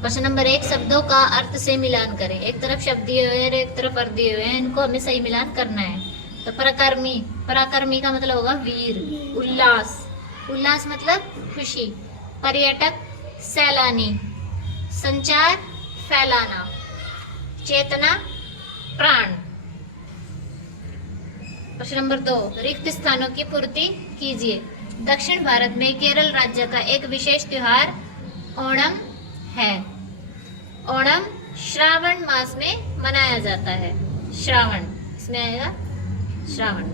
प्रश्न नंबर 1, शब्दों का अर्थ से मिलान करें। एक तरफ शब्द दिए हुए हैं, एक तरफ अर्थ दिए हुए हैं, इनको हमें सही मिलान करना है। तो पराक्रमी, पराक्रमी का मतलब होगा वीर। उल्लास, उल्लास मतलब खुशी। पर्यटक, सैलानी। संचार, फैलाना। चेतना, प्राण। प्रश्न नंबर 2, रिक्त स्थानों की पूर्ति कीजिए। दक्षिण भारत में केरल राज्य का एक विशेष त्योहार ओणम है। ओणम श्रावण मास में मनाया जाता है। श्रावण, इसमें आएगा श्रावण।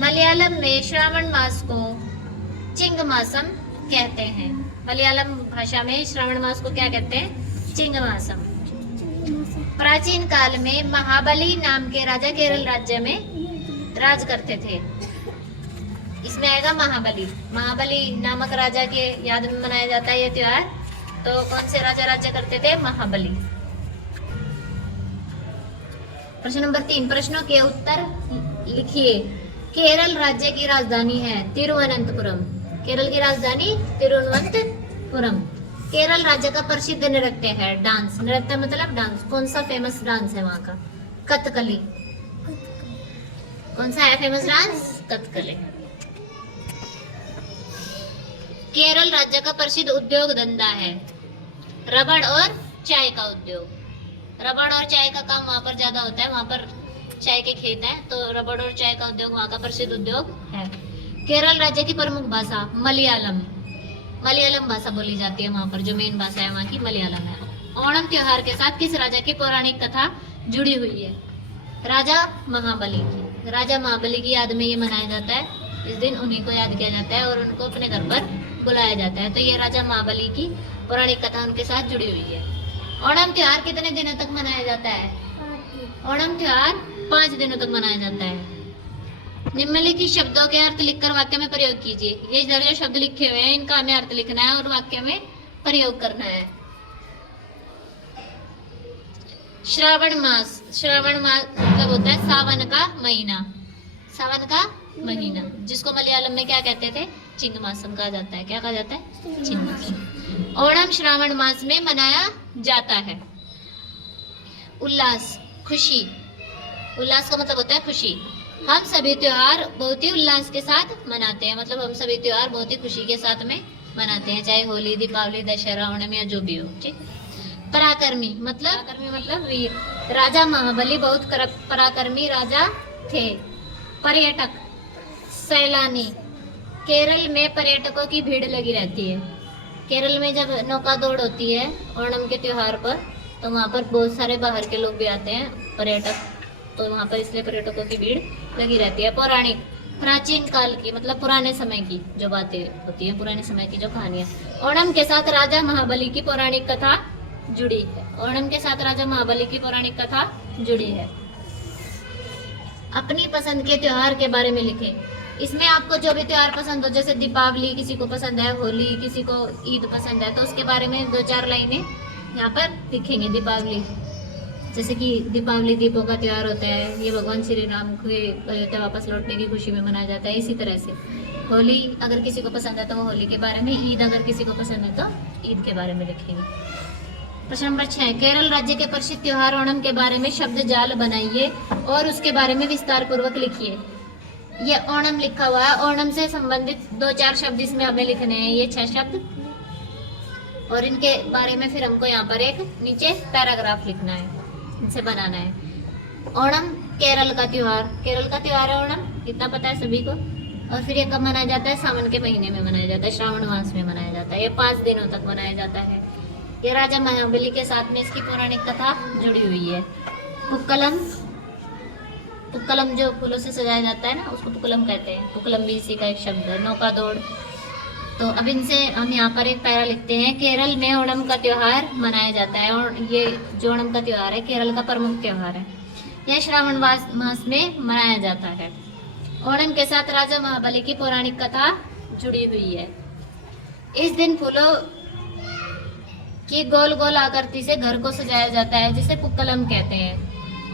मलयालम में श्रावण मास को चिंग मासम कहते हैं। मलयालम भाषा में श्रावण मास को क्या कहते हैं? चिंग मासम। प्राचीन काल में महाबली नाम के राजा केरल राज्य में राज करते थे। इसमें आएगा महाबली। महाबली नामक राजा के याद में मनाया जाता है ये त्योहार। तो कौन से राजा राज्य करते थे? महाबली। प्रश्न नंबर 3, प्रश्नों के उत्तर लिखिए। केरल राज्य की राजधानी है तिरुवनंतपुरम। केरल की राजधानी तिरुवनंतपुरम। केरल राज्य का प्रसिद्ध नृत्य है डांस। नृत्य मतलब डांस। कौन सा फेमस डांस है वहां का? कथकली। कौन सा है फेमस डांस? कथकली। केरल राज्य का प्रसिद्ध उद्योग धंधा है रबड़ और चाय का उद्योग। रबड़ और चाय का काम वहां पर ज्यादा होता है, वहां पर चाय के खेत हैं, तो रबड़ और चाय का उद्योग वहां का प्रसिद्ध उद्योग है। केरल राज्य की प्रमुख भाषा मलयालम। मलयालम भाषा बोली जाती है वहां पर, जो मेन भाषा है वहां की मलयालम है। ओणम त्योहार के साथ किस राजा की पौराणिक कथा जुड़ी हुई है? राजा महाबली की। राजा महाबली की याद में ये मनाया जाता है। इस दिन उन्हीं को याद किया जाता है और उनको अपने घर पर बुलाया जाता है। तो ये राजा महाबली की पौराणिक कथा उनके साथ जुड़ी हुई है। ओणम त्योहार कितने दिनों तक मनाया जाता है? ओणम त्योहार 5 दिनों तक मनाया जाता है। निम्नलिखित शब्दों के अर्थ लिखकर वाक्य में प्रयोग कीजिए। ये इधर जो शब्द लिखे हुए हैं इनका हमें अर्थ लिखना है और वाक्य में प्रयोग करना है। श्रावण मास, श्रावण मास मतलब होता है सावन का महीना। सावन का महीना जिसको मलयालम में क्या कहते थे? चिंग मासम कहा जाता है। क्या कहा जाता है? चिंग मासम। ओणम श्रावण मास में मनाया जाता है। उल्लास, खुशी। उल्लास का मतलब होता है खुशी। हम सभी त्योहार बहुत ही उल्लास के साथ मनाते हैं। मतलब हम सभी त्योहार बहुत ही खुशी के साथ में मनाते हैं, चाहे होली, दीपावली, दशहरा, ओणम या जो भी हो। ठीक। पराक्रमी मतलब वीर। राजा महाबली बहुत पराक्रमी राजा थे। पर्यटक, सैलानी। केरल में पर्यटकों की भीड़ लगी रहती है। केरल में जब नौका दौड़ होती है ओणम के त्योहार पर, तो वहाँ पर बहुत सारे बाहर के लोग भी आते हैं, पर्यटक। तो वहाँ पर इसलिए पर्यटकों की भीड़ लगी रहती है। पौराणिक, प्राचीन काल की मतलब पुराने समय की जो बातें होती है, पुराने समय की जो कहानियां। ओणम के साथ राजा महाबली की पौराणिक कथा जुड़ी है। ओणम के साथ राजा महाबली की पौराणिक कथा जुड़ी है। अपनी पसंद के त्योहार के बारे में लिखें। इसमें आपको जो भी त्योहार पसंद हो, जैसे दीपावली किसी को पसंद है, होली किसी को ईद पसंद है, तो उसके बारे में 2-4 लाइनें यहाँ पर लिखेंगे। दीपावली, जैसे कि दीपावली दीपों का त्योहार होता है, ये भगवान श्री राम के अयोध्या वापस लौटने की खुशी में मनाया जाता है। इसी तरह से होली अगर किसी को पसंद है तो वो होली के बारे में, ईद अगर किसी को पसंद है तो ईद के बारे में लिखेंगे। प्रश्न नंबर 6, केरल राज्य के प्रसिद्ध त्योहार ओणम के बारे में शब्द जाल बनाइए और उसके बारे में विस्तार पूर्वक लिखिए। ये ओणम लिखा हुआ है, ओणम से संबंधित 2-4 शब्द इसमें हमें लिखने हैं, ये 6 शब्द। और इनके बारे में फिर हमको यहाँ पर एक नीचे पैराग्राफ लिखना है, इनसे बनाना है। ओणम केरल का त्योहार, केरल का त्योहार है ओणम, इतना पता है सभी को। और फिर ये कब मनाया जाता है? सावन के महीने में मनाया जाता है, श्रावण मास में मनाया जाता है। ये 5 दिनों तक मनाया जाता है। ये राजा महाबली के साथ में इसकी पौराणिक कथा जुड़ी हुई है। पुक्कलम, पुक्कलम जो फूलों से सजाया जाता है ना, उसको पुक्कलम कहते हैं। पुक्कलम भी इसी का एक शब्द है। नौका दौड़। तो अब इनसे हम यहाँ पर एक पैरा लिखते हैं। केरल में ओणम का त्योहार मनाया जाता है और ये जो ओणम का त्योहार है केरल का प्रमुख त्योहार है। यह श्रावण मास में मनाया जाता है। ओणम के साथ राजा महाबली की पौराणिक कथा जुड़ी हुई है। इस दिन फूलों की गोल गोल आकृति से घर को सजाया जाता है, जिसे पुक्कलम कहते हैं।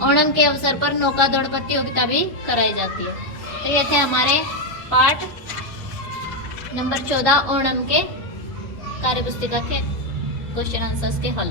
ओणम के अवसर पर नौका दौड़ प्रतियोगिता भी कराई जाती है। तो ये थे हमारे पाठ नंबर 14 ओणम के कार्यपुस्तिका के क्वेश्चन आंसर्स के हल।